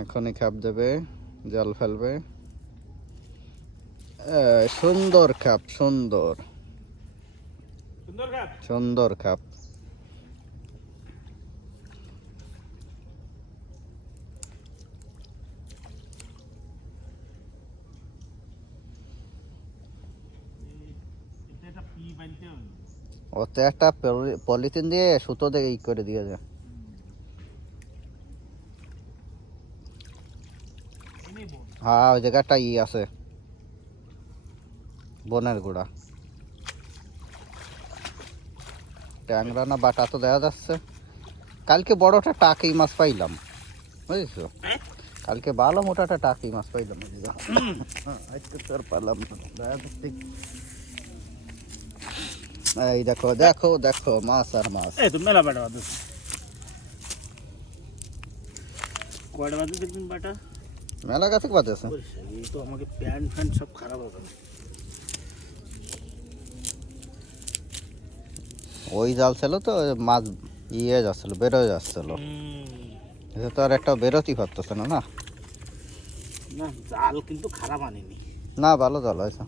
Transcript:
এখনই খাপ দেবে, জাল ফেলবে। সুন্দর খাপ, সুন্দর সুন্দর খাপ। ওতে একটা পলিথিন দিয়ে সুতো দিয়ে ই করে দিয়ে যায়। হ্যাঁ, ওই জায়গাটা ই আছে, বনের গুঁড়া। ট্যাংরা না বাটা তো দেখা যাচ্ছে। কালকে বড়টা টাকি মাছ পাইলাম, বুঝেছো? কালকে ভালো মোটাটা টাকি মাছ পাইলাম। আজকে তো আর পারলাম না। এই দেখো দেখো দেখো, মাছ আর মাছ। এই তো মেলা বাটা বাদ কয়টা বাদ দেখবেন বাটা মেলা গাছে বাজেছে। এই তো আমাকে প্যান্ট ফ্যান্ট সব খারাপ হবে। ওই জাল ছিল তো মাছ ইয়ে যাচ্ছিল, বেরোয় যাচ্ছিল। এটা তো আর একটা বেরোতেই পারতেছে না। না না জাল কিন্তু খারাপ আনেনি। না, ভালো জাল হয়েছে।